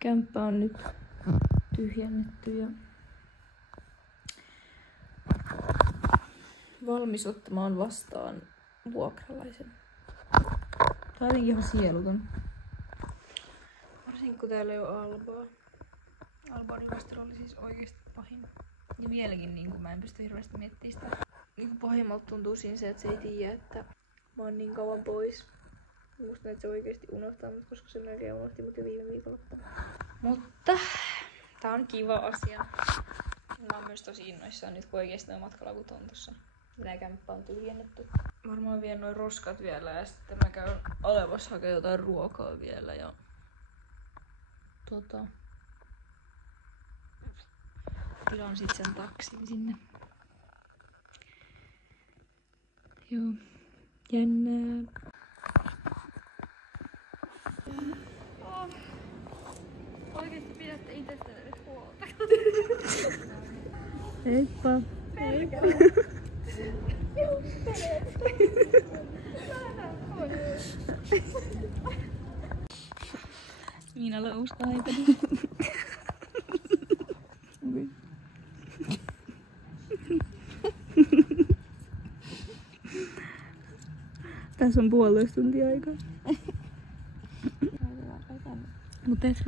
Kämppä on nyt tyhjennetty ja valmis ottamaan vastaan vuokralaisen. Tää on jotenkin ihan sieluton. Varsinkin kun täällä ei oo Albaa. Alban ilmastelu oli siis oikeesti pahin. Ja vieläkin niin mä en pysty hirveästi miettimään sitä. Niin pahimmalta tuntuu siinä se, että se ei tiedä, että mä oon niin kauan pois. Musta että se oikeesti unohtaa mut, koska se melkein unohti mut jo viime viikolla. Mutta tää on kiva asia. Mä oon myös tosi innoissaan nyt, kun oikeesti noi matkalaput on tossa. Nää kämppä on tyhjennetty. Varmaan vien noin roskat vielä ja sitten mä käyn Alevassa hakemaan jotain ruokaa vielä ja tilaan sit sen taksin sinne. Joo, jännää. Oikeesti pidätte itsestänne nyt huolta. Heippa. Heippa. Minä loustaa iPadin. Tässä on 1,5 tuntia aikaa. Mut teet sä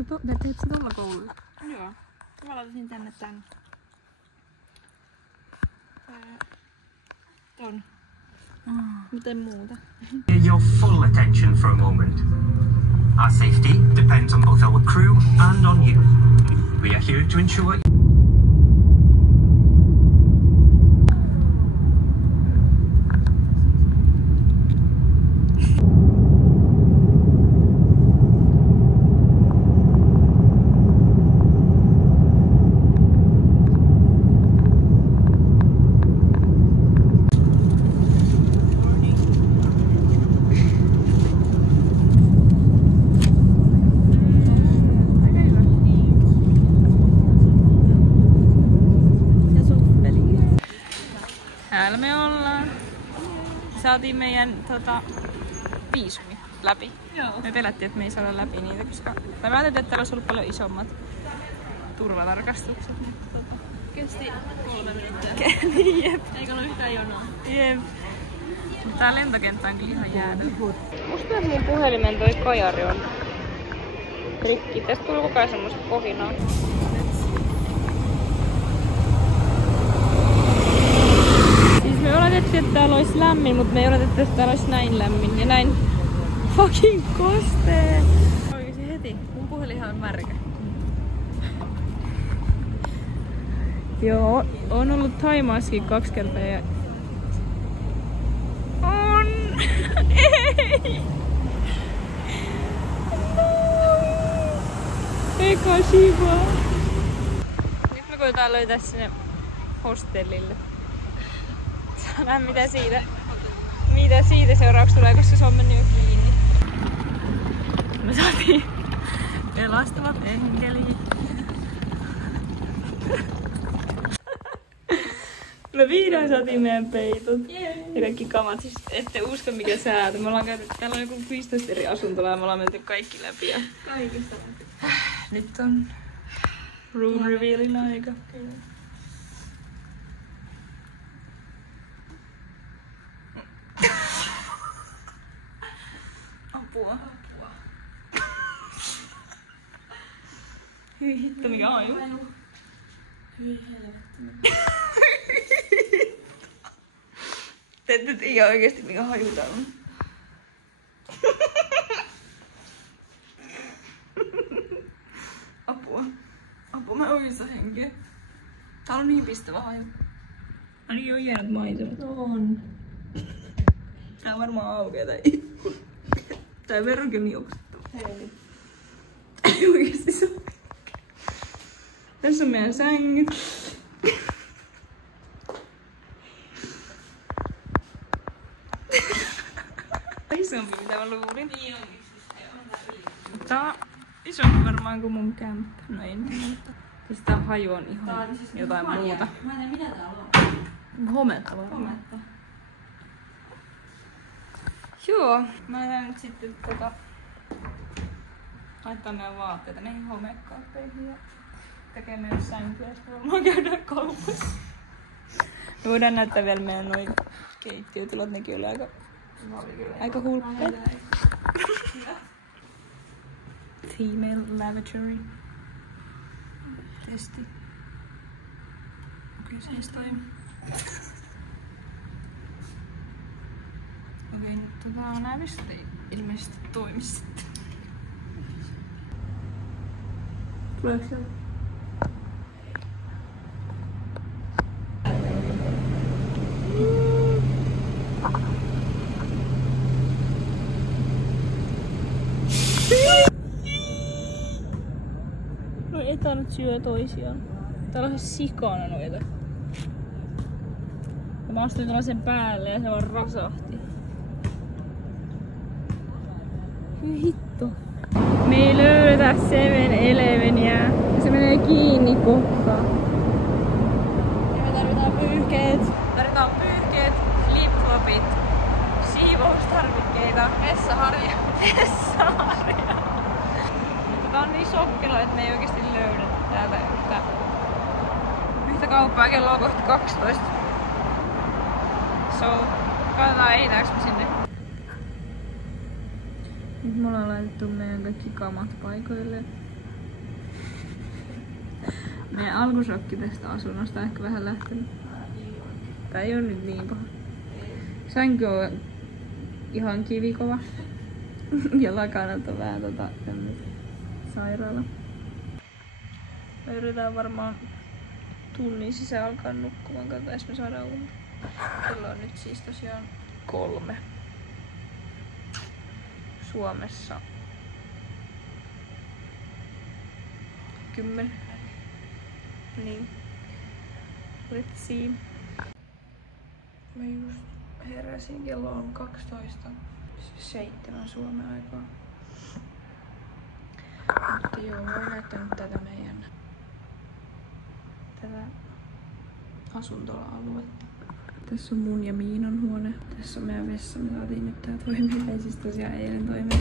tuolla koululla? Joo. Mä laitasin tänne tän. Ton. Miten muuta? Your full attention for a moment. Our safety depends on both our crew and on you. We are here to ensure Täällä me ollaan. Saatiin meidän viisumi läpi. Joo. Me pelättiin, että me ei saada läpi niitä, koska mä ajattelin, että täällä olisi ollut paljon isommat turvatarkastukset. Kesti 3 minuuttia. Jep. Eikä ollut yhtään jonoa. Jep. Tää lentokenttä on kyllä ihan jäänyt. Musta myös mun puhelimen toi kajari on rikki. Tästä tuli koko ajan semmoista kohinaa. Me odotettiin, että täällä olisi lämmin, mutta me ei odotettu, että täällä olisi näin lämmin ja näin fucking kostee. Oikeesti heti. Mun puhelinhan on märkä. Joo, on ollut Thaimaassakin 2 kertaa ja... On! Ei! No! Eka Shiva! Nyt me koetaan löytää sinne hostellille. Nähdään mitä siitä seuraavaksi tulee, koska se on mennyt jo kiinni. Me saatiin pelastavat enkeliin. Me vihdoin saatiin meidän peitot. Ja kaikki kamat. Siis ette usko mikä säätö. Me ollaan käyty, täällä on joku 15 eri asuntoa ja me ollaan menty kaikki läpi. Ja... Kaikista. Nyt on room revealin aika. Kyllä. Apua. Hyi hitto, mikä haju. Hyi helvetti. Te ette tiedä oikeesti mikä haju täällä on. Apua. Apua, mä oikeassa henkeä. Täällä on niin pistävä haju. Ainakin on hienot maisemat. On. Tää varmaan aukeaa tää ikkuna. Tää verrankin on juoksettu. Hei. Ei oikeesti se on. Tässä on meidän sängyt. Isompi mitä mä luulin. Niin onkin siis. Tää on isompi varmaan kuin mun kämppä. No ei niin. Siis tää haju on ihan Siis jotain muuta. Mä en tiedä mitä täällä on. Hometta varmaan. Hometta. Joo. Mä näen nyt sitten laittaa meidän vaatteita näihin homekaappeihin ja tekee meidän sänkyä, ja sitten varmaan käydään kaupassa. Me voidaan näyttää vielä meidän noin keittiötilat, nekin oli aika hulppeet. Female lavatory. Testi. Okei, se ei toimi. Okei, nyt nää ei ilmeisesti toimi sitten. Tuleeko sieltä? No etä nyt syö toisiaan. Täällä on se sikana noita. Ja mä astuin tällaisen päälle ja se vaan rasahti. Hyi hitto. Me ei löydetä 7-Eleveniä. Se menee kiinni kohta. Ja me tarvitaan pyyhkeet. Tarvitaan pyyhkeet, flip-flopit, siivoustarvikkeita, vessaharja. Mutta tää on niin sokkela, että me ei oikeesti löydetä täältä yhtä kauppaa. Kello on kohta 12. So, katsotaan ehditäänkö me sinne. Nyt me ollaan laitettu meidän kaikki kamat paikoille. Meidän alkusokki tästä asunnosta on ehkä vähän lähtenyt. Tää ei oo nyt niin paha. Sänky on ihan kivikova. Ja lakanat on vähän sairaala. Me yritetään varmaan tunnin sisään alkaa nukkumaan, katsotaan jos me saadaan unta. Kello on nyt siis tosiaan 3. Suomessa 10. Niin. Let's see. Mä just heräsin, kello on 12:07 Suomen aikaa. Mutta joo, voin näyttää nyt tätä meidän asuntola-aluetta. Tässä on mun ja Miinan huone. Tässä on meidän vessa. Me saatiin nyt tää toimia. Ei siis tosiaan eilen toimia.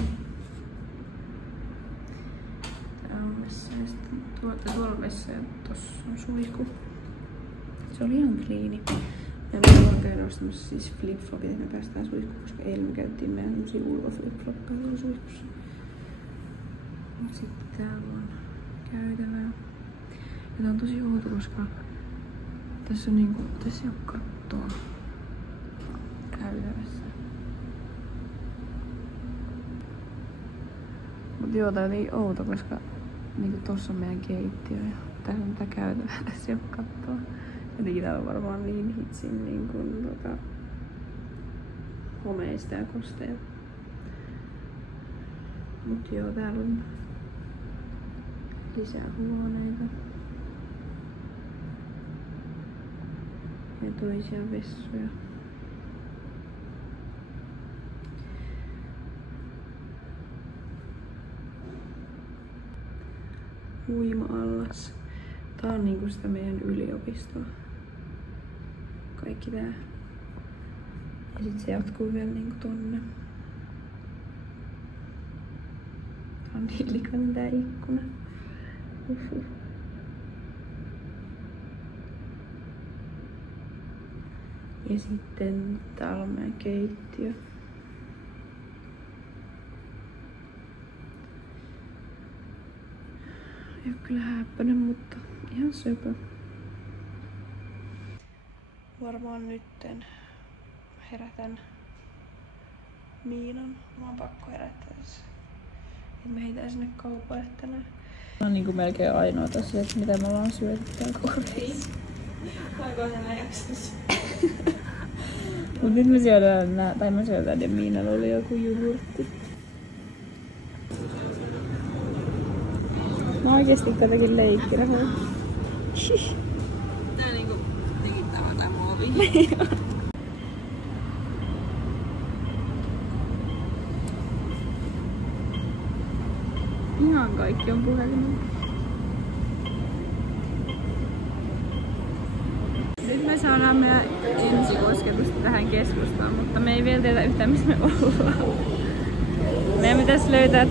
Tää on vessa ja sitten tuolla vessa ja tossa on suihku. Se oli ihan kliini. Ja me ollaan käydä ostamassa siis flip-flopit, että me päästään suihkuun, koska eilen me käyttiin meidän semmosia ulko-flip-floppeja tuolla suihkussa. Mut sitten täällä on käytävää. Ja tää on tosi outo, koska tässä on niinku, tässä ei oo kattoa käytävässä. Mut joo, tää on niin outo, koska niinku tossa on meidän keittiö ja tässä on tää käytävää, tässä ei oo kattoa. Jotenkin täällä on varmaan niin hitsin niin kuin, homeista ja kosteita. Mut joo, täällä on lisää huoneita. Ja toisia vessoja. Uima-allas. Tää on niinku sitä meidän yliopistoa. Kaikki tää. Ja sit se jatkuu vielä niinku tonne. Tää on niin likainen tää ikkuna. Ja sitten täällä on meidän keittiö. Ei oo kyllä häppönen, mutta ihan söpö. Varmaan nytten herätän Miinan. Mä oon pakko herättää tässä. Et me heitään sinne kaupalle tänään. On niinku melkein ainoat asiat, mitä me ollaan syöty täällä Koreassa. Kaikoisen ajaksessa. Mut nyt me syödään nää, tai mä syödään ja Miinalla oli joku jogurtti. Mä oikeesti jotenkin leikkirahoja. Tää niinku digittävä tää muovi. Ihan kaikki on puhelimella. Nyt me saadaan meidän ensikosketusta tähän keskustaan, mutta me ei vielä tiedä yhtään missä me ollaan. Meidän pitäisi löytää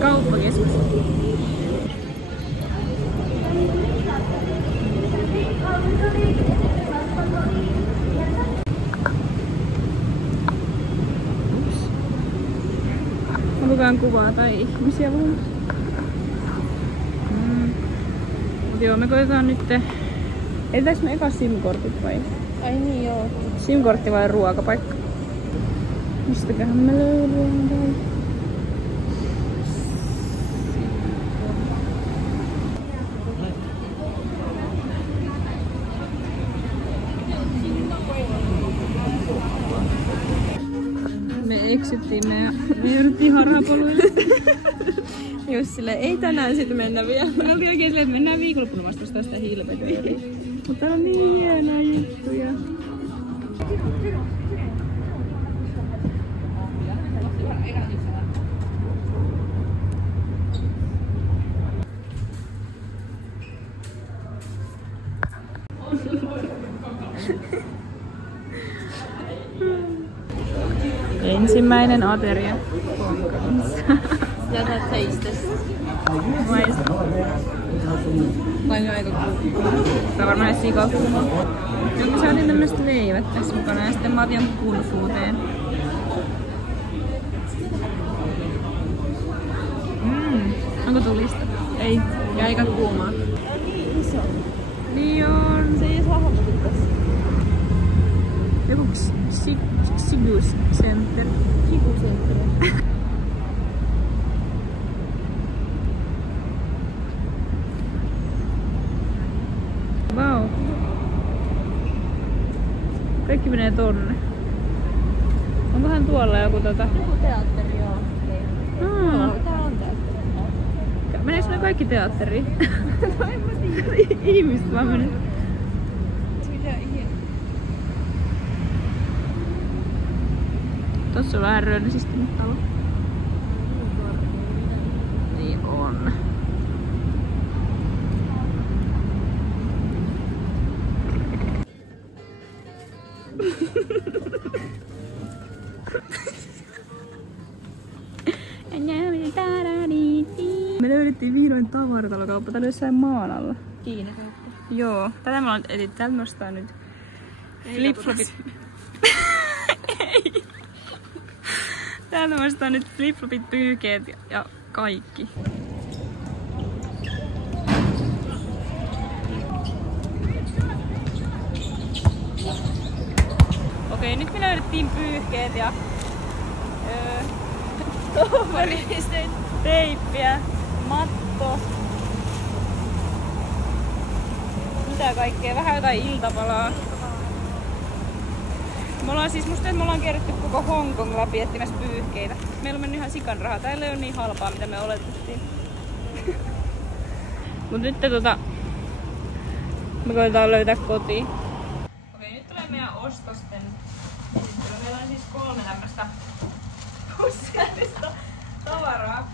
Kauppakeskus. Onkokaan kuvaa tai ihmisiä vaan? Mut joo, me koitetaan nyt... Etääks me eka SIM-kortit vai? Ai niin joo. SIM-kortti vai ruokapaikka? Mistäköhän me löydään täällä? Me eksyttiin me jouduttiin harhapoluille. Just silleen, ei tänään sit mennä vielä. Me oltiin oikein silleen, että mennään viikonloppuna vasta tästä Hilbeteliin. Mutta täällä on niin hienoja juttuja. Ensimmäinen ateria. Jätä teistes. Vai aika kuuma. Tää on varmaan sikakuuma. Nyt me saatiin tämmöset leivät tässä mukana ja sitten mä otin jonkun kunfuuteen. Onko tulista? Ei. Ja aika kuumaa. Niin iso. Niin on. Se ei saa hahmotin tässä. Joku Sigus Center. Sigus Center. Vau. Kaikki menee tonne. Onkohan tuolla joku Joku teatteri, joo. Tää on teatteri. Meneekö ne kaikki teatteriin? No en mä tiedä. Ihmiset vaan menee. Tossa on vähän rönsistynyt talo. Niin on. Me löydettiin vihdoin tavaratalokauppa. Tää oli jossain maan alla. Kiinakauppa. Joo. Tätä me ollaan etitty. Täältä me ostaa nyt flip-flopit. Ei. Täältä me ostaa nyt flip-flopit, pyyhkeet ja kaikki. Okei, nyt me löydettiin pyyhkeet ja tuomaristeet, teippiä, matto. Mitä kaikkea? Vähän jotain iltapalaa. Me ollaan siis, musta me ollaan kierretty koko Hongkong läpi etsimässä pyyhkeitä. Meillä on mennyt ihan sikan rahaa. Täällä ei ole niin halpaa, mitä me oletettiin. Mut nyt me koitetaan löytää kotiin. Okei, nyt tulee meidän ostosten esittely. Meillä on siis 3 tämmöstä pussiallista tavaraa.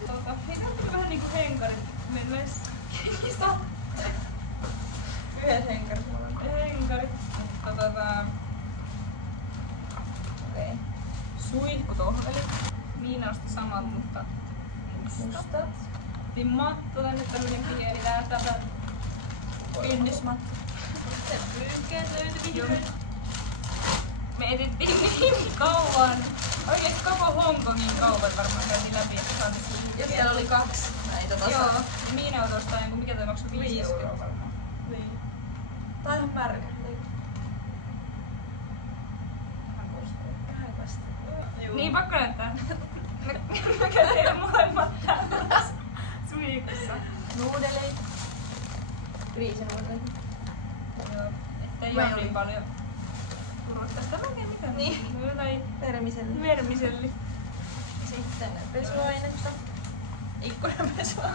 Hei, tää vähän niinku henkarit. Meillä on Yhdet henkarit mulla on. henkarit. Okei. Suihkutohvelit. Miina osti samat, mutta mustat. Sitten matto tänne tämmönen pieni. Tää pinnysmatto. Sitten pyyhkeet löytyi vihdoin. Me etittiin niin kauan. Oikeesti koko Hongkongin kaupan varmaan käytiin läpi, että saatiin Ja siellä oli 2 näitä tasa. Joo. Miina otti ostaa jonkun, mikä toi maksoi 5 € varmaan. Niin. Tää on ihan märkä. Niin, pakko näyttää. Mä käytiin molemmat täällä suihkussa. Nuudeleita. Riisinuudeleita. Joo. Ettei oo niin paljon kuruttaa. Tämä oikein mitään. Niin. Jotain Vermiselli. vermiselli. Sitten pesuainetta. Ikkunapesua.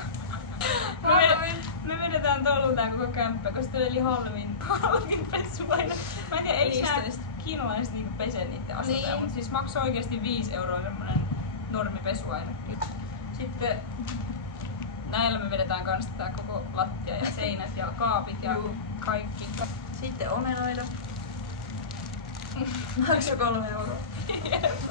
Me vedetään tuolla tää koko kämppä, koska toi oli halvin pesuaine. Mä en tiedä, eiks nää kiinalaiset niinku pesee niitten asioita, Niin. mut siis maksoi oikeesti 5 € semmonen normipesuaine. Sitten näillä me vedetään kans tää koko lattia ja seinät ja kaapit ja kaikki. Sitten omenoida. Makso 3 euroa.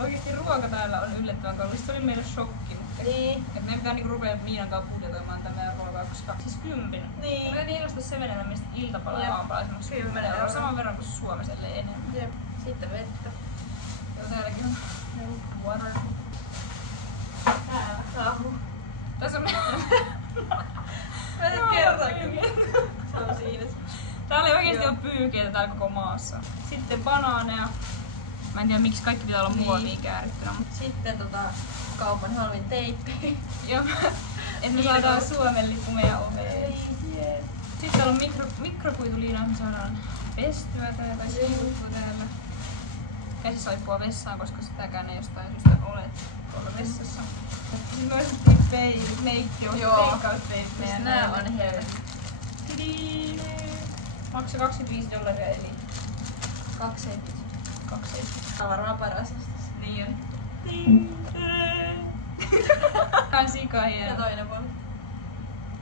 Oikeesti ruoka täällä on yllättävän kallista. Se oli meille shokki. Niin. Et meidän pitää niinku rupea Miinan kanssa budjetoimaan tätä meidän ruokaa, koska siis 10. Niin. Me ei ilasta se venellä mistä iltapala ja Jep. aamupala esimerkiksi 10 euroa. euroa. Saman verran kuin Suomessa, ellei enemmän. Jep. Sitten vettä. Joo, täälläkin on water. Täällä. Sahu. Tässä on... Mä en kertaakin. Se on siinä. Täällä ei oikeesti ole pyykeitä täällä koko maassa. Sitten banaaneja. Mä en tiedä miksi kaikki pitää olla Niin. muoviin käärittynä, mutta Sitten kaupan halvin teippi. joo. Et me saadaan Suomen lippu meidän oveen. Sitten täällä on mikrokuituliina, me saadaan pestyä täällä tai siivuttua täällä. Käsisaippua vessaan, koska sitäkään ei jostain syystä ole tuolla vessassa. Sitten me ostettiin peilit, meikkauspelit Siis meidän nää näille. on helvetti. Tidii! Maksoi $25 eli 2 sentit. 2. Tää on varmaan paras ostos. Niin on. Tää on sika Ja hieno. toinen puoli.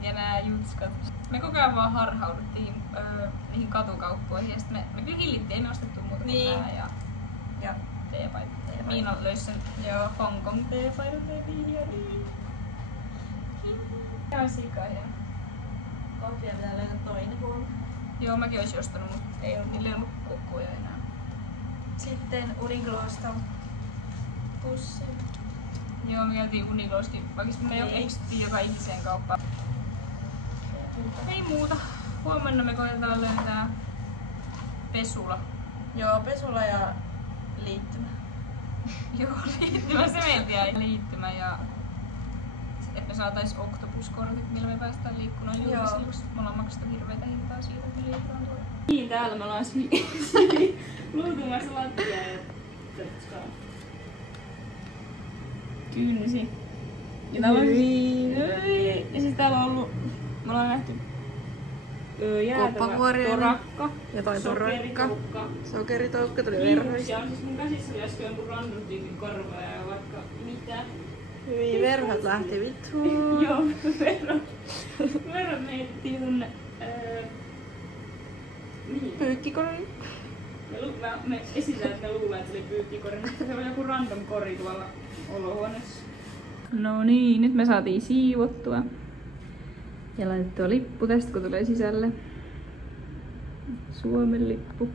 Ja nää jutskat. Me koko ajan vaan harhauduttiin niihin katukauppoihin ja sit me kyllä hillittiin, ei me ostettu muuta kuin Niin. nää ja teepaidat. Teepaidat. Miina löysi sen Hong Kong teepaidan niin. Tää on sika hieno. Koppia pitää löytää toinen puoli. Joo, mäkin oisin ostanut, mutta ei niillä ei ollut kukkuja enää. Sitten Uniqlosta pussi. Joo, me käytiin Uniqloskin. Oikeesti me jo Niin. eksyttiin joka ikiseen kauppaan. Ei muuta. Huomenna me koitetaan löytää pesula. Joo, pesula ja liittymä. Joo, liittymä. Se meiltä jäi liittymä ja että me saatais oktopuskortit, millä me päästään liikkumaan julkisille, koska me ollaan maksettu hirveitä hintaa siitä, että me liikutaan tuolla. Niin, täällä me ollaan luutumassa lattiaa ja kynsi. Ja täällä on ja siis täällä on ollut, me ollaan nähty Koppakuoriainen. torakka, Ja toi torakka. sokeritoukka. Sokeritoukka tuli verhoista. Ja siis mun käsissä oli äsken jonkun random tyypin korva ja vaikka mitä. Hyi, verhot lähti vittuun. Joo, verran me heitettiin tonne mihin? Pyykkikoriin. Me esitään, että me luulee, että se oli pyykkikori, mutta se oli joku random kori tuolla olohuoneessa. No niin, nyt me saatiin siivottua. Ja laitettua lippu tästä, kun tulee sisälle. Suomen lippu.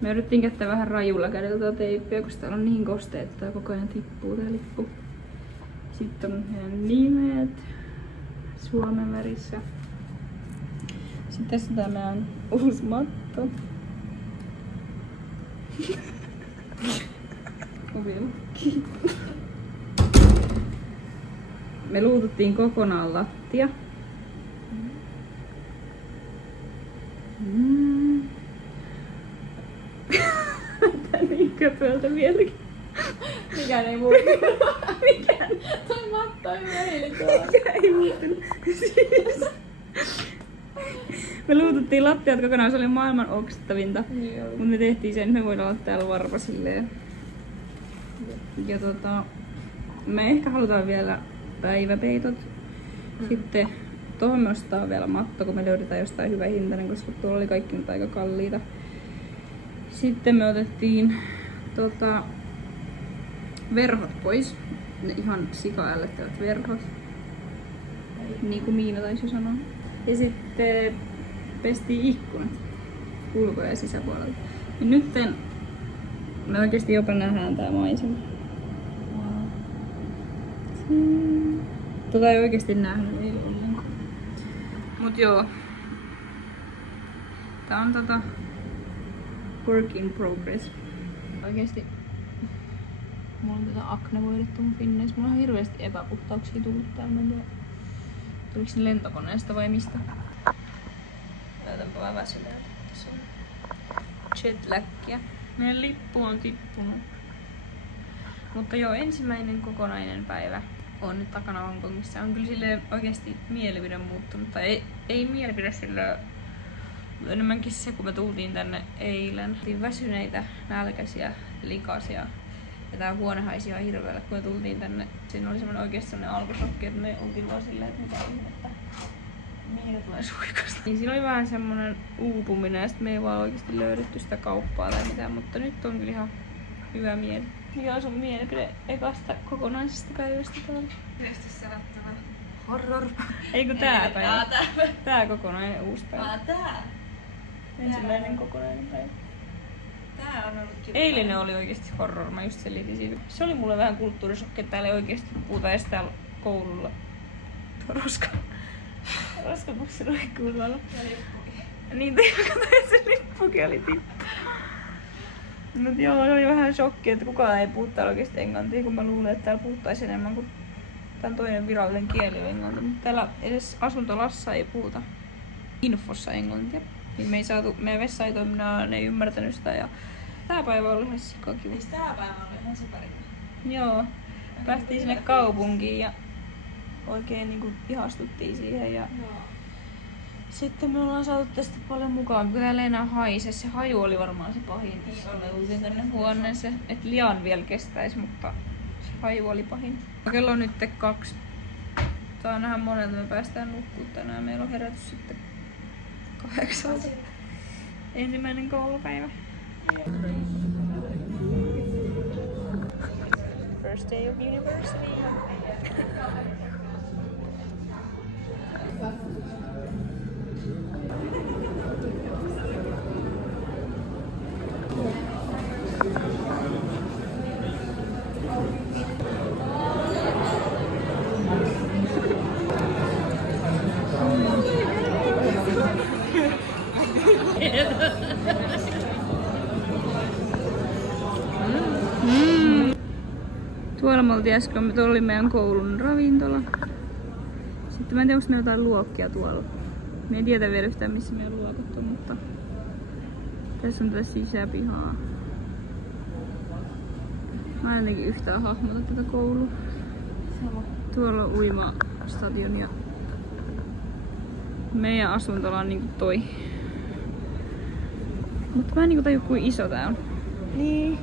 Me yritettiin käyttää vähän rajulla kädellä tuota teippiä, koska täällä on niin kosteet, että tää koko ajan tippuu tää lippu. Sitten on heidän nimet Suomen värissä. Sitten tässä on tää meidän uusi matto. Me luututtiin kokonaan lattia. Tää niin köpöltä vieläkin. Mikään ei muutu. Mikään? Toi matto on meille tuolla. Mikään ei muuttunut. Siis. Me luututtiin lattiat kokonaan, se oli maailman oksettavinta. Mut me tehtiin sen, me voidaan olla täällä varma silleen. Ja me ehkä halutaan vielä päiväpeitot. Sitten tuohon me ostaa vielä matto, kun me löydetään jostain hyvä hintainen, koska tuolla oli kaikki nyt aika kalliita. Sitten me otettiin verhot pois. Ne ihan sika-ällöttävät verhot. Niin kuin Miina taisi sanoa. Ja sitten pestiin ikkunat ulko- ja sisäpuolelta. Ja nytten me oikeesti jopa nähdään tää maisema. Tota ei oikeesti nähnyt, ei ollenkaan. Mut joo. Tää on work in progress. Oikeesti mulla on tätä aknevoidettu mun finneis. Mulla on hirveesti epäpuhtauksia tullut täällä. Mä en tiedä, tuliko ne lentokoneesta vai mistä? Näytänpä vähän väsyneeltä. Tässä on Jetlaggia. Meidän lippu on tippunut. Mutta joo, ensimmäinen kokonainen päivä on nyt takana Hongkongissa. On kyllä silleen oikeesti mielipide muuttunut. Tai ei mielipide sillä enemmänkin se, kun me tultiin tänne eilen. Oltiin väsyneitä, nälkäisiä, likaisia. Ja tää huone haisi ihan hirveelle, kun me tultiin tänne. Siinä oli semmonen oikeesti semmonen alkusokki, että me oltiin vaan silleen, että mitä ihmettä. Mihin tulee suikasta? Niin siinä oli vähän semmonen uupuminen ja sit me ei vaan oikeesti löydetty sitä kauppaa tai mitään, mutta nyt on kyllä ihan hyvä mieli. Mikä on sun mielipide ekasta kokonaisesta päivästä täällä? Yleisesti sanottuna horror. Eikö tää päivä? Tää kokonainen uusi päivä. Tää? Ensimmäinen kokonainen päivä. Tää on ollut kiva. Eilinen oli oikeesti horror, mä just selitin siitä. Se oli mulle vähän kulttuurisokki, että täällä ei oikeesti puhuta edes täällä koululla. Roskapussi roikkuu tuolla. Niin, se lippukin oli tippu. Mut joo, se oli vähän shokki, että kukaan ei puhu täällä oikeesti englantia, kun mä luulen, että täällä puhuttaisi enemmän kuin tän toinen virallinen kieli on englanti. Mutta täällä edes asuntolassa ei puhuta infossa englantia. Niin me ei saatu, meidän vessa ei toiminut, ne ei ymmärtänyt sitä ja tää päivä oli ihan sikakiva. Siis tää päivä oli ihan superkiva. Joo, päästiin sinne kaupunkiin ja oikein niinku ihastuttiin siihen ja Joo. sitten me ollaan saatu tästä paljon mukaan, kun täällä ei enää haise. Se haju oli varmaan se pahin, jos me tultiin tänne huoneeseen. Et liian vielä kestäisi, mutta se haju oli pahin. Kello on nyt 2. Saa nähdä monelta me päästään nukkuun tänään. Meillä on herätys sitten 8. Ensimmäinen koulupäivä. First day of university. Tuolla me oltiin äsken, tuolla oli meidän koulun ravintola. Sitten mä en tiedä, onko meillä jotain luokkia tuolla. Me ei tiedä vielä yhtään, missä meidän luokot on, mutta tässä on tätä sisäpihaa. Mä en jotenkin yhtään hahmota tätä koulua. Tuolla on uimastadion ja meidän asuntola on niinku toi. Mutta mä en niinku tajua, kuinka iso tää on. Niin.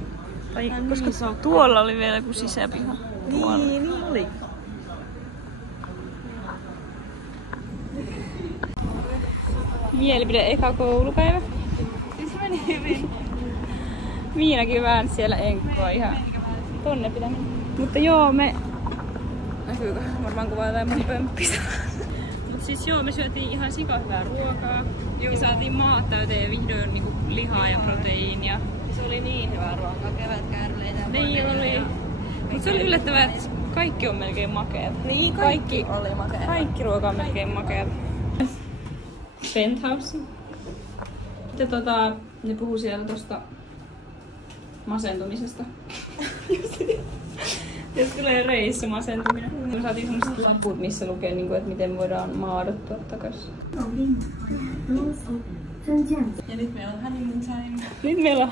Tai koska niin tuolla oli vielä joku sisäpiha. Niin oli. Mielipide eka koulupäivä. Siis meni hyvin. Miinakin vähän siellä enkkoa ihan tonne pitää mennä. Mutta joo, me... Näkyykö? Varmaan kuvaa jotain mun pömppistä. Mut siis joo, me syötiin ihan sika hyvää ruokaa. Ja saatiin maat täyteen vihdoin niinku lihaa ja proteiinia. Se oli niin hyvää ruokaa, kevätkäärleitä. Niin oli. Mut se oli yllättävää, että kaikki on melkein makeat. Niin, kaikki oli makeata. Kaikki ruoka on melkein makeat. Penthouse. Sitten ne puhuu siellä tosta masentumisesta. Jos tulee reissu masentuminen. Me saatiin semmoset laput, missä lukee, että miten voidaan maadottua takas. Ja nyt meillä on honeymoon time. Nyt meillä on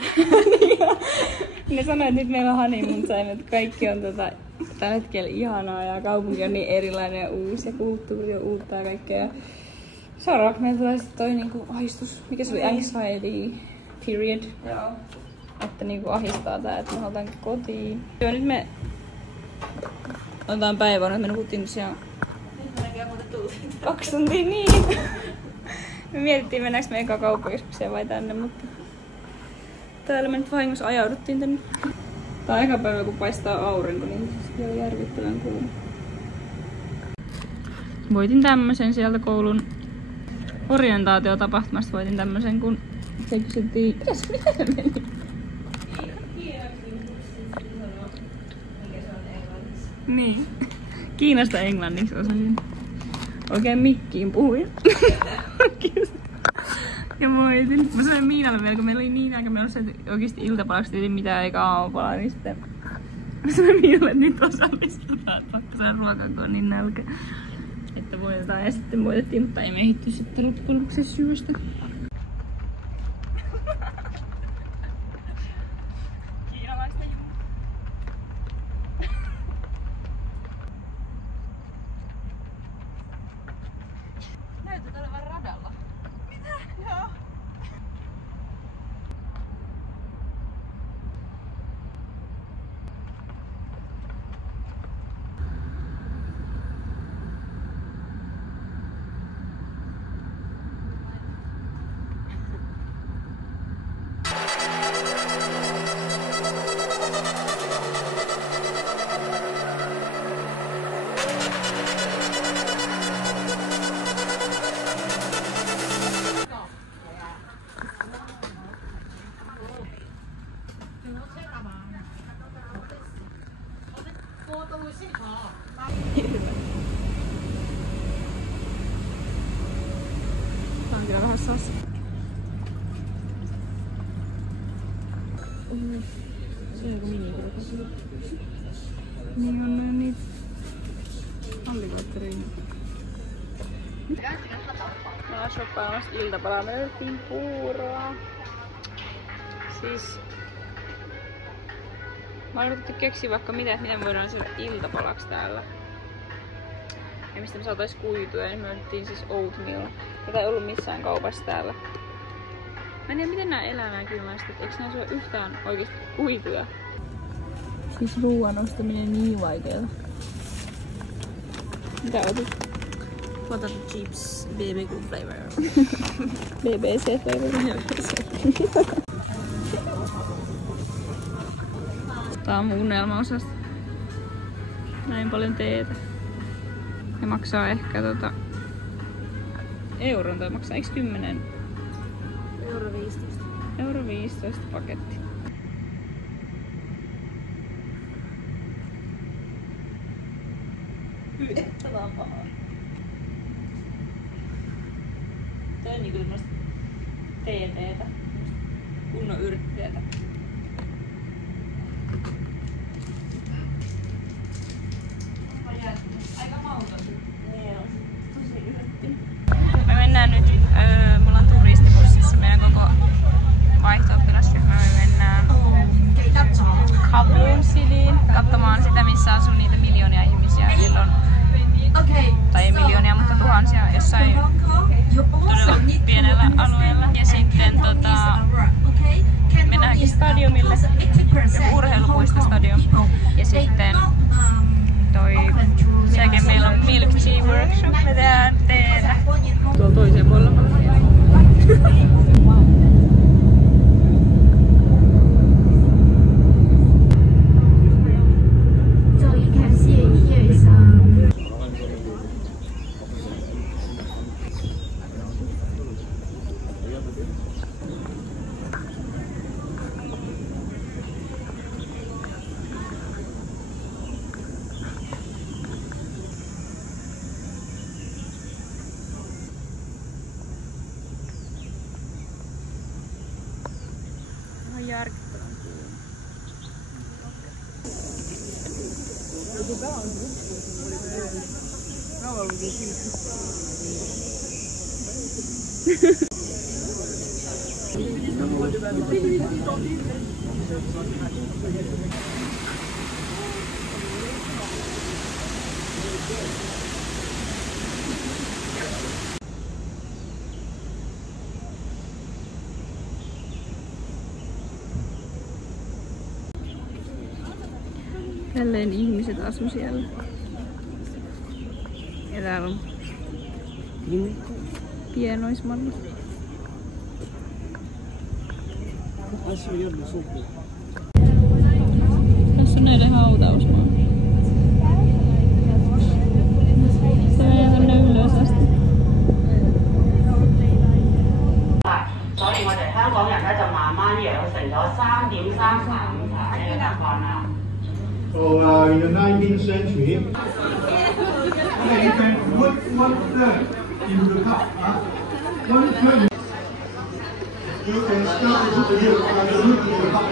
ne sanoi, että nyt meillä on honeymoon time, että kaikki on tällä hetkellä ihanaa ja kaupunki on niin erilainen ja uusi ja kulttuuri on uutta ja kaikkea. Seuraavaksi meillä tulee sitten toi niinku ahdistus, mikä se oli anxiety period. Joo. Että niinku ahdistaa tää, että me halutaan kotiin. Joo, nyt me otetaan päivänä, että me nukuttiin tosiaan 2 tuntia, niin. Me mietittiin mennäänkö me eka kauppakeskukseen vai tänne, mutta täällä me nyt vahingossa ajauduttiin tänne. Tää on eka päivä kun paistaa aurinko, niin se on järkyttävän kuuma. Voitin tämmösen sieltä koulun orientaatiotapahtumasta, voitin tämmösen kun se kysyttiin, mitä se meni? Niin. Kiinasta englanniksi osasin. Oikein mikkiin puhuin. Ja voitin. Mä sanoin Miinalle vielä, kun meillä oli niin aika menossa, että oikeesti iltapalaksi ei mitään eikä aamupalaa, niin sitten mä sanoin Miinalle, että nyt osallistutaan, että pakko saada ruokaa, kun on niin nälkä. Että voitetaan ja sitten voitettiin, mutta ei me ehditty sitten loppujen lopuksi syöstä. Kiinalaista jumaa. Näytät olevan radalla. Mitä? Joo. Tää on kyllä vähän sas. Se on joku mini-krokossa. Niin on ne niitä alligaattoria. Mä oon shoppaamassa iltapalaa. Me löydettiin puuroa. Siis... Mä oon yritetty keksiä vaikka mitä me voidaan syödä iltapalaksi täällä. Ja mistä me saatais kuituja, niin me löydettiin siis oatmeal. Tätä ei ollut missään kaupassa täällä. Mä en tiedä miten nää elää nää kylmäiset, eikö nää syö yhtään oikeesti kuituja? Siis ruoan ostaminen niin vaikeeta. Mitä otit? Potato chips, BBQ flavor. BBC flavor. Tää on mun unelmaosasta. Näin paljon teetä. Ne maksaa ehkä euron tai maksaa eiks 10? Euro 15. Euro 15 paketti. Tää on pahaa. Tää on niinku semmoista teeteetä. Kunnon yrttiteetä. Aika mauton. Niin on. Tosi yrtti. Me mennään nyt, me ollaan turistibussissa meidän koko vaihto-oppilasryhmä. Me mennään Kowloon Cityin katsomaan sitä, missä asuu niitä miljoonia ihmisiä, jolloin, tai ei miljoonia, mutta tuhansia jossain todella pienellä alueella. Ja sitten mennäänkin stadiumille, urheilupuistostadion. Ja sitten sen jälkeen meillä on Milk Tea Workshop, me tehdään teetä. Tuolla toiseen puolella. Järkyttävän Tälleen ihmiset asu siellä. Ja täällä on pienoismanna. Tässä on näiden hautausmaa. Se menee tänne ylös asti. 所以我哋香港人咧就慢慢養成咗3.3下午茶呢個習慣啦。So in the 19th century, you can put 1/3 into the cup. 1/3. You can start to put the root in the cup.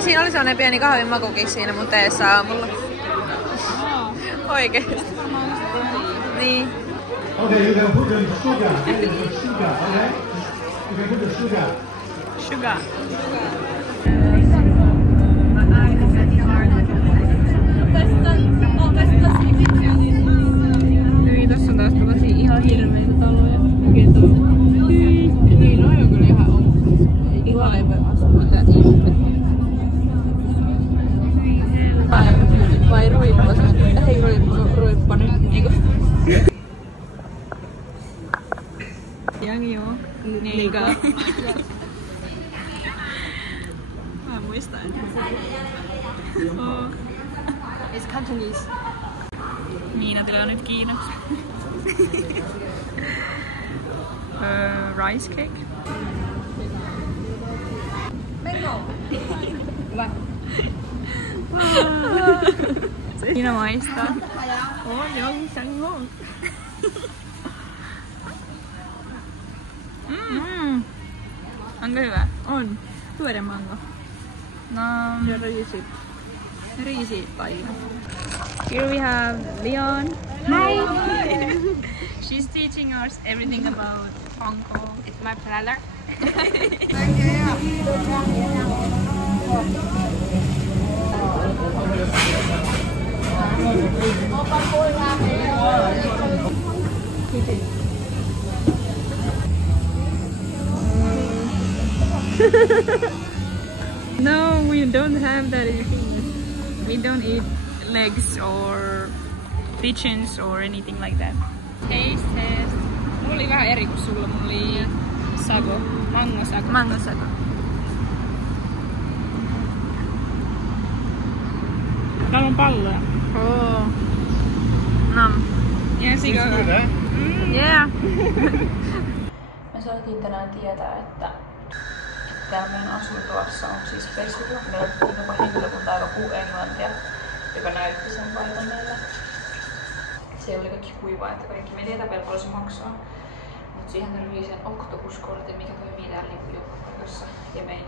Siinä oli sellainen pieni kahvin makukin siinä mun teessä aamulla. Oikeesti. Niin. Okay, you can put the sugar. Sugar, okay? You can put the sugar. Sugar. Hyi, tässä on taas tällaisia ihan hirveitä taloja. Niin, no on kyllä ihan on. Ihan ei voi asua mitään ihmettä. Vai ruippasen? Ei ruippanen. Eiku? Yang joo. Niin kai. Mä muistan. It's Cantonese. Miina tilaa nyt kiinaksi. rice cake. Hyvä. Siinä maistaa. On joo, on. Onko hyvä? On. Tuore mango. No. Ja riisipäivä. Here we have Leon. Hi. She's teaching us everything about Hong Kong. It's my brother. No, we don't have that in Finland. We don't eat legs or pigeons or anything like that. Taste test. Mulla oli vähän eri kuin sulla. Mulla oli sago. Mango sago. Mango sago. Täällä on palloja. Oh. Nam. Yes, you go. Yeah. Me saatiin tänään tietää, että tää meidän asuntolassa on siis pesula. Meillä on jopa henkilökunta, joka puhuu englantia, joka näytti sen paikan meille. Siellä oli kaikki kuivaa, että kaikki me tietää vielä paljon se maksaa. Mut siihen tarvii sen Octopus-kortin, mikä toimii täällä joka paikassa. Ja me ei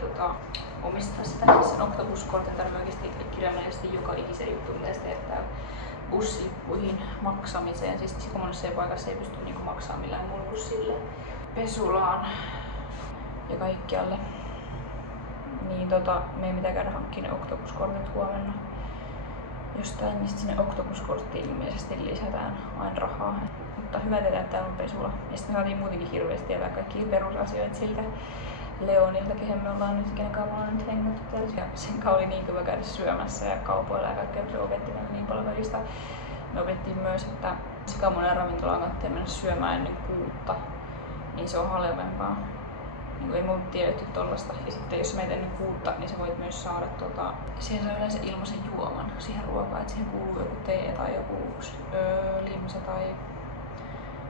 omistaa sitä. Sen Octopus-kortin tarvii oikeesti kirjaimellisesti joka ikisen juttu, mitä se teettää bussippuihin maksamiseen. Siis monessa paikassa ei pysty niinku maksamaan millään muulla bussille. Pesulaan ja kaikkialle. Niin me ei mitään käydä hankkimaan ne Octopus-kortit huomenna. Jostain, mistä sinne Octopus-korttiin ilmeisesti lisätään aina rahaa. Mutta hyvä tietää, että täällä on pesula. Ja sitten me saatiin muutenkin hirveästi tietää kaikki perusasioita siltä Leonilta, kehen me ollaan nyt, kenen kanssa me ollaan nyt hengattu täällä. Ja sen kanssa oli niin hyvä käydä syömässä ja kaupoilla ja kaikkea, kun se opetti meille niin paljon välistä. Me opettiin myös, että sekä monen ravintolaan kannattaa mennä syömään ennen 6, niin se on halvempaa. Niin ei muuta tiedetty tollasta. Ja sitten jos meitä ennen 6, niin sä voit myös saada siihen saa yleensä ilmaisen juoman siihen ruokaan. Että siihen kuuluu joku tee tai joku limsa tai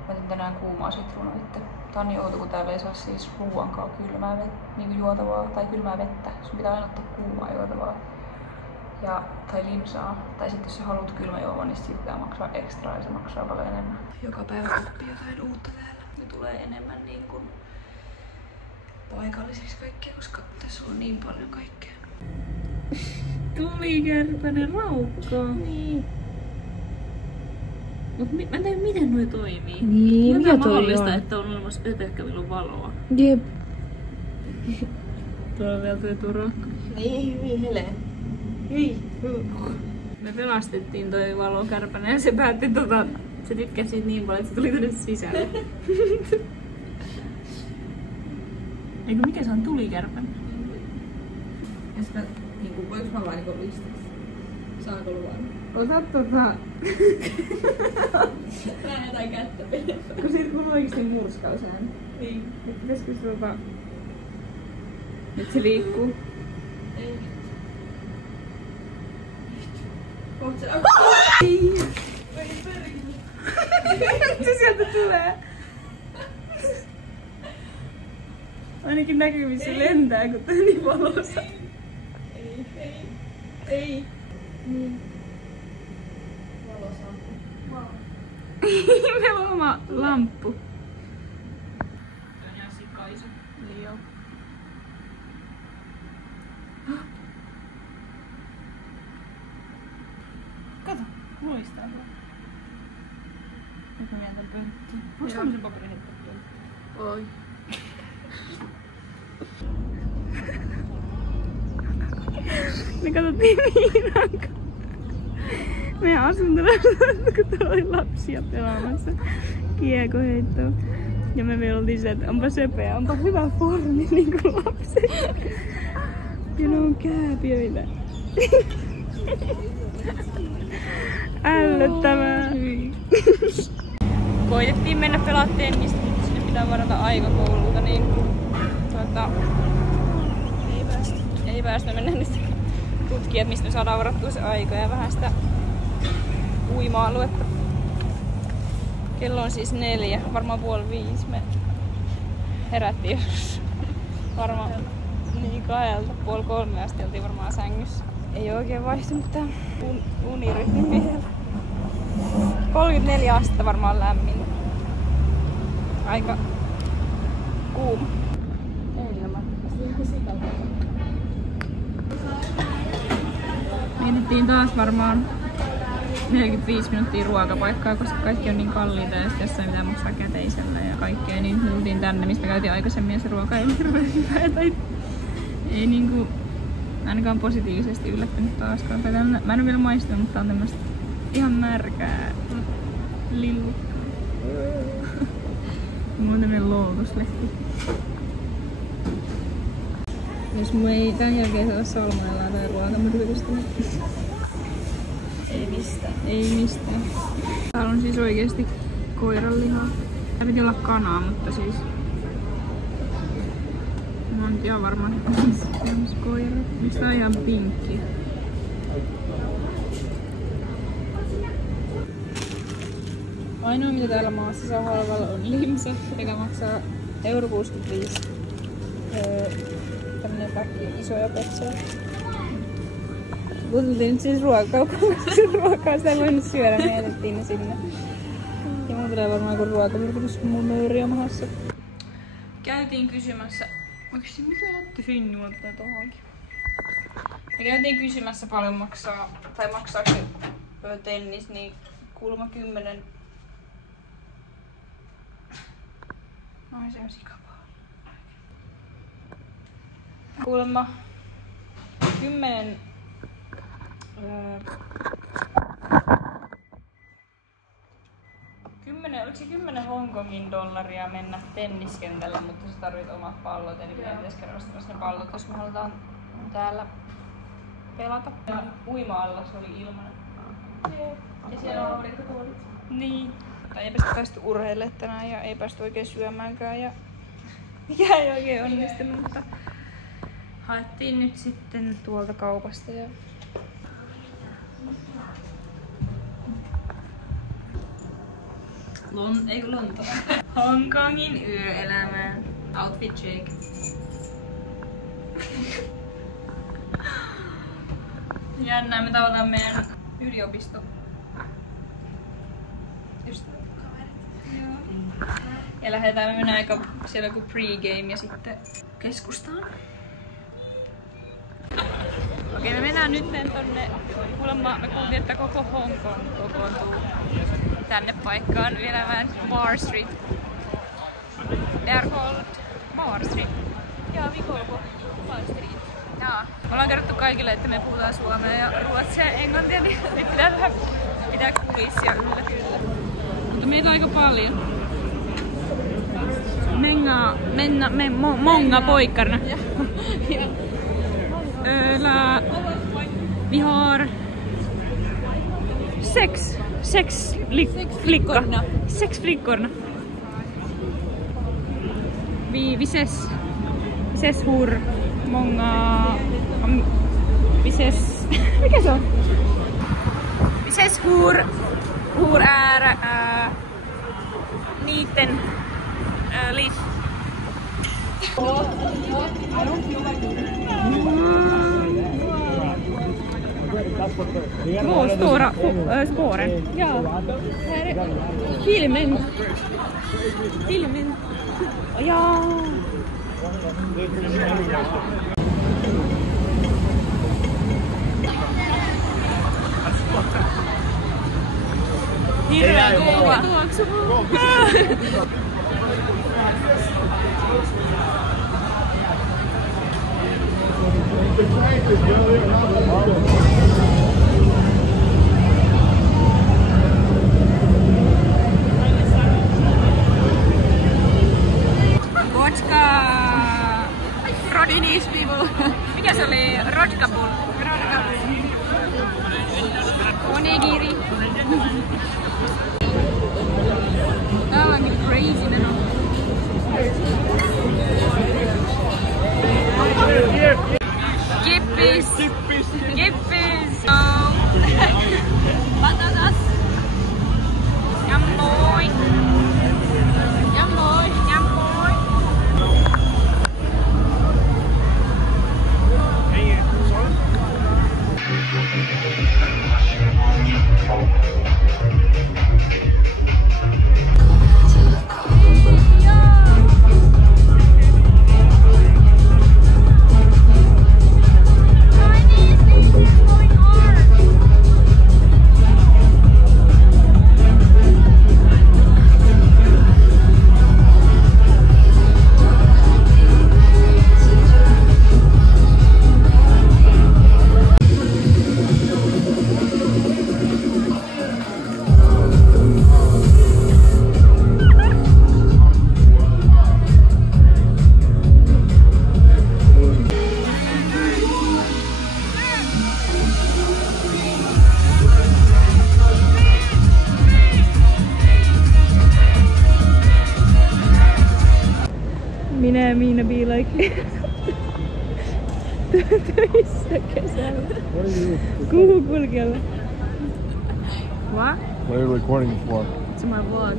mä otin tänään kuumaa sitruunavettä. Tää on niin outo, kun täällä ei saa siis ruuankaan kylmää niin juotavaa tai kylmää vettä. Sun pitää aina ottaa kuumaa juotavaa. Tai limsaa. Tai sitten jos sä haluat kylmäjuomaa, niin sit pitää maksaa ekstraa ja se maksaa paljon enemmän. Joka päivä oppii jotain uutta täällä. Ja tulee enemmän niin kuin paikallisiksi kaikkea, koska tässä on niin paljon kaikkea. Tulikärpänen raukka. Niin. Mut mä en tiedä miten noi toimii. Niin, mikä mahdollista, on? Että on olemassa ötökkävillä valoa. Jep. Tuolla on vielä tuo turakka. Niin, hele. Me pelastettiin toi valokärpänen ja se päätti se tykkäsi siitä niin paljon, että se tuli tänne sisälle. Eikö mikä se on tulikärpänen? Ja sitä, niinku, voinko mä vaan niinku listata? Saanko luvan? Ota Mä en jotain kättä pidettä. Kun siitä on oikeesti murskausään. Niin. Nyt pitäisikö se Nyt se liikkuu. Ei. Se sieltä tulee. Ainakin näkyy missä se lentää, kun tää on niin valossa. Ei. Niin. Meillä on oma lamppu. Se on ihan sikaisa. Niin joo. Kato, loistaa. Nyt mä vien tän pönttiin. Voinko tämmösen paperin heittää pönttiin? Voi. Me katsottiin Miinan kanssa meidän asuntolassa, kun täällä oli lapsia pelaamassa kiekoheittoa. Ja me vielä oltiin että onpa söpeä, onpa hyvä formi niinku lapset. Ja ne on kääpiöitä. Ällöttävää. Koitettiin mennä pelaa tennistä, mutta sinne pitää varata aika koululta, niin ei päästä mennä niistä tutkia, mistä me saadaan varattua se aika ja vähän sitä uima-aluetta. Kello on siis 4, varmaan 4:30. Me herättiin varmaan niin 2:30 asti oltiin varmaan sängyssä. Ei oikein vaihtunut tää unirytmi vielä. 34 astetta varmaan lämmin. Aika kuuma. Mietittiin taas varmaan 45 minuuttia ruokapaikkaa, koska kaikki on niin kalliita ja sitten jossain pitää maksaa käteisellä ja kaikkea, niin tultiin tänne, mistä käytiin aikaisemmin ja se ruoka ei ole hirveän hyvää. Tai ei niinku ainakaan positiivisesti yllättänyt taaskaan. Mä en ole vielä maistanut, mutta tää on tämmöstä ihan märkää lillukkaa. Mulla on tämmönen lootuslehti. Jos mun ei tän jälkeen saa salmonellaa tai ruokamyrkytystä, niin ei mistään. Ei mistään. Täällä on siis oikeesti koiranlihaa. Tää piti olla kanaa, mutta siis mä oon ihan varmaan semmosia koira. Mistä on ihan pinkki. Ainoa mitä täällä maassa saa halvalla on limsa, joka maksaa €65. Tämmönen päkki isoja petsoja. Tultiin nyt siis ruokakauppaan, koska ruokaa sitä ei voinut syödä, me jätettiin ne sinne. Ja mulla tulee varmaan joku ruokamyrkytys, kun mun möyri on mahassa. Käytiin kysymässä... Oikeesti mitä jätti Finnulta tohonkin? Me käytiin kysymässä paljon maksaa, tai maksaako tennis, niin kuulemma 10... Ai se on sikapaa. Kuulemma 10... Oliko se 10 Hongkongin dollaria mennä tenniskentällä, mutta sä tarvit omat pallot, eli meidän pitäisi käydä ostamassa ne pallot, jos me halutaan täällä pelata. Ja uima-allas oli ilmanen. Ja siellä on aurinkotuolit. Niin. Ei päästy urheilemaan tänään ja ei päästy oikein syömäänkään ja mikä ei oikein onnistunut, mutta haettiin nyt sitten tuolta kaupasta ja ei kun Lontoa. Hongkongin yöelämää. Outfit check. Jännää, me tavataan meidän yliopisto ja lähdetään, me mennään aika siellä joku pregame ja sitten keskustaan. Okei, me mennään nyt tonne, kuulemma me kuultiin, että koko Hongkong kokoontuu tänne paikkaan elämään Bar Street. They are called Bar Street. Ja we call Bar Street. Jaa. Me ollaan kerrottu kaikille, että me puhutaan suomea ja ruotsia ja englantia, niin pitää vähän pitää kulissia yllä kyllä. Mutta meitä on aika paljon. Många pojkarna. Vi har sex flickorna. Sex flickorna. Vi ses hur många... Vi ses... Mikä se on? Vi ses hur är niiden liv. Två stora spåren. Ja. Här är filmen. Ja. Hirveän kova tuoksu. Vodka Rodinisvivu. Mikä se oli? Rodkabul. Onigiri. Tää on kyllä crazy meno. Kippis. Patatas. Jammoi. Minä ja Miina be like töissä kesällä. What are you? Kuukulkella. What? What are you recording for? It's my vlog.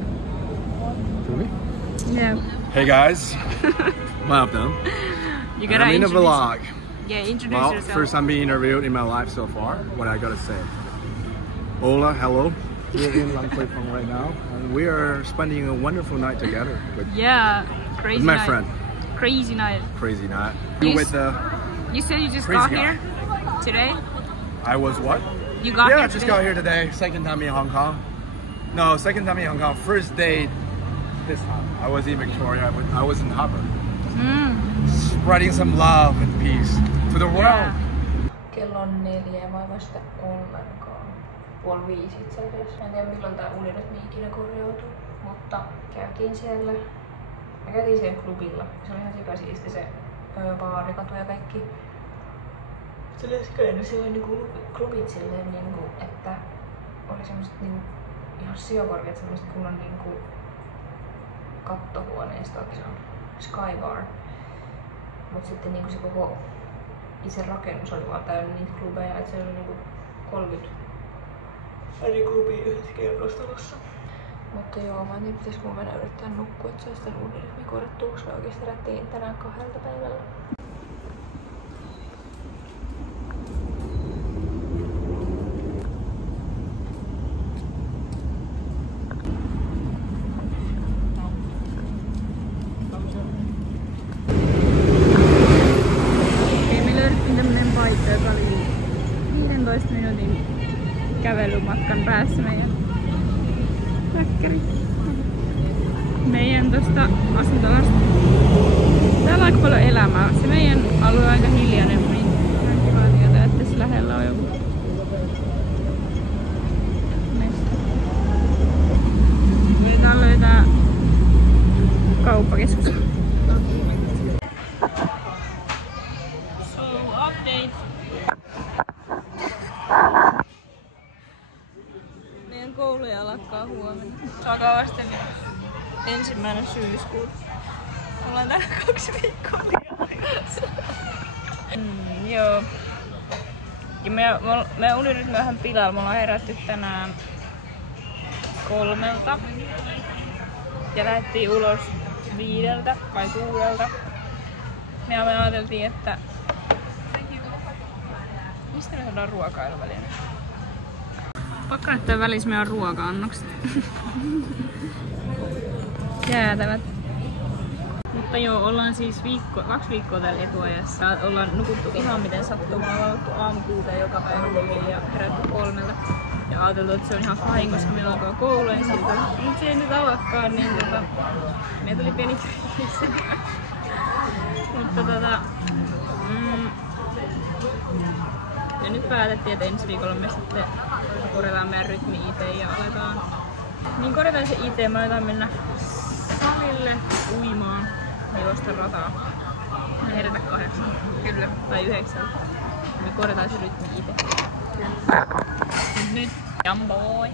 Really? Yeah. Hey guys, one of them. You And I'm in a vlog. Yeah, introduce Well, yourself. first I'm being interviewed in my life so far. What I gotta say? Hola, hello. We're in Lang Kwai Fong right now, and we are spending a wonderful night together Yeah, crazy with my night. friend. Crazy night. Crazy night. You With You said you just Crazy got guy. here today? I was what? You got Yeah, here I just today? got here today. Second time in Hong Kong. No, second time in Hong Kong. First day this time. I was in Victoria. I was in Harbour. Spreading some love and peace to the world. Kello on 4 vai vasta ollenkaan. 4:30 itse asiassa. En tiedä milloin tää unirytmi ikinä korjautuu. Mutta käytiin siellä. Me käytiin siellä klubilla. Se oli ihan sikasiisti se baarikatu ja kaikki. Se oli sikainen siellä niinku klubit silleen niinku, että oli semmoset niinku ihan siokorkeat semmoset kunnon niinku kattohuoneistot. Se on Skybar. Mut sitten niinku se koko itse rakennus oli vaan täynnä niitä klubeja, et siellä oli niinku 30 eri klubia yhdessä kerrostalossa. Mutta joo, mä en tiedä pitäisikö mun mennä yrittää nukkua, et saisi tän unirytmi korjattua, koska me oikeesti herättiin tänään 2 päivällä. Me löydettiin tämmönen paikka, joka oli 15 minuutin kävelymatkan päässä meidän läkkäri. Meidän tosta asuntolasta. Täällä on aika paljon elämää. Se meidän alue on aika hiljainen, niin on kiva tietää, että tässä lähellä on joku mesta. Yritetään löytää kauppakeskus. Update. Meidän kouluja lakkaa huomenna. Se alkaa vasta 1. syyskuuta. Ollaan täällä 2 viikkoa joo. Ja meidän unirytmi on vähän pilalla. Me ollaan herätty tänään 3 ja lähdettiin ulos 5 vai 6. Me ajateltiin, että mistä me saadaan ruokailu väliin? Pakko näyttää välissä meidän ruoka-annokset. Jäätävät. Mutta joo, ollaan siis 2 viikkoa täällä etuajassa. Ollaan nukuttu ihan miten sattuu. Me ollaan oltu aamu 6 joka päivä tyyliin ja herätty 3. Ja ajateltu, että se on ihan fine, koska meillä alkaa koulu ja siitä. Mut se ei nyt alakaan, niin meitä oli pieni kriisi. Mutta ja nyt päätettiin, että ensi viikolla me sitten korjataan meidän rytmi IT ja aletaan. Niin korjataan se IT, me aletaan mennä salille uimaan ja juosta rataa. Me herätä 8. Kyllä. Tai 9. Me korjataan se rytmi IT. Nyt jamboi.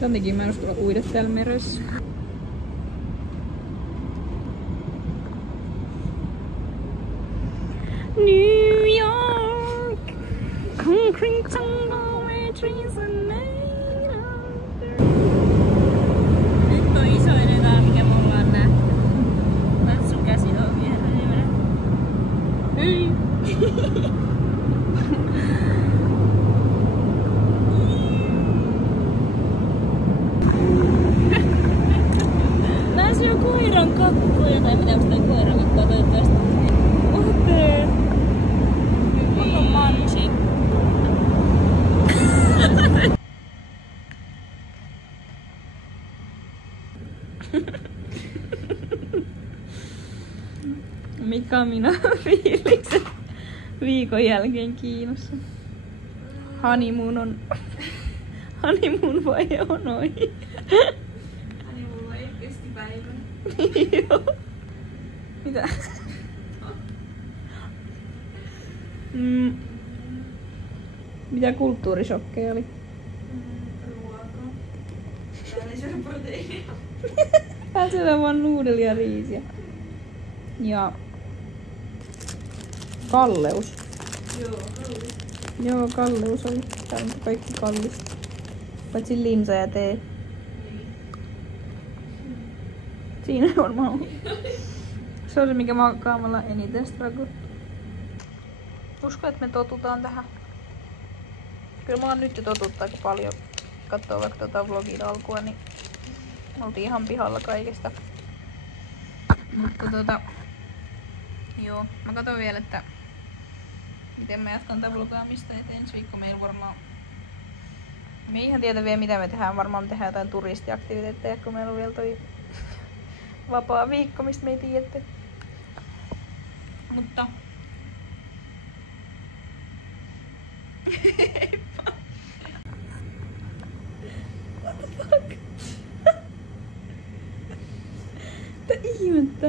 Jotenkin mä en uskalla uida täällä meressä. New York, concrete jungle where trees are made of. Nyt on isoin etä, mikä me ollaan nähty. Laita sun käsi tuohon viereen. Hyi! Näin se on koiran kakkuja, tai mitä onko koiran kakkuja toivottavasti. Ote! Onko mansi? Mikä minä fiilikset viikon jälkeen Kiinassa? Honeymoon vaihe on ohi. Honeymoon vaihe kesti päivän. Joo. Mitä? Mitä kulttuurishokkeja oli? Ruokaa. Täällä ei syö proteiinia. Tää syödään vaan nuudelia ja riisiä. Ja kalleus. Joo, kalleus oli. Täällä on kaikki kallis. Paitsi limsa ja tee. Siinä ei varmaan ole. Se on se, mikä makaamalla eniten struggle. Uskon, että me totutaan tähän. Kyllä me ollaan nyt jo totuttu aika paljon. Katsoo vaikka tuota vlogin alkua, niin me oltiin ihan pihalla kaikesta. Mutta joo, mä katson vielä, että miten mä jatkan tätä vlogaamista, että ensi viikko meillä varmaan... Me ei ihan tiedä vielä mitä me tehdään, varmaan me tehdään jotain turistiaktiviteetteja, kun meillä on vielä toi vapaa viikko, mistä me ei tiedätte. Mutta... What the fuck? Mitä ihmettä?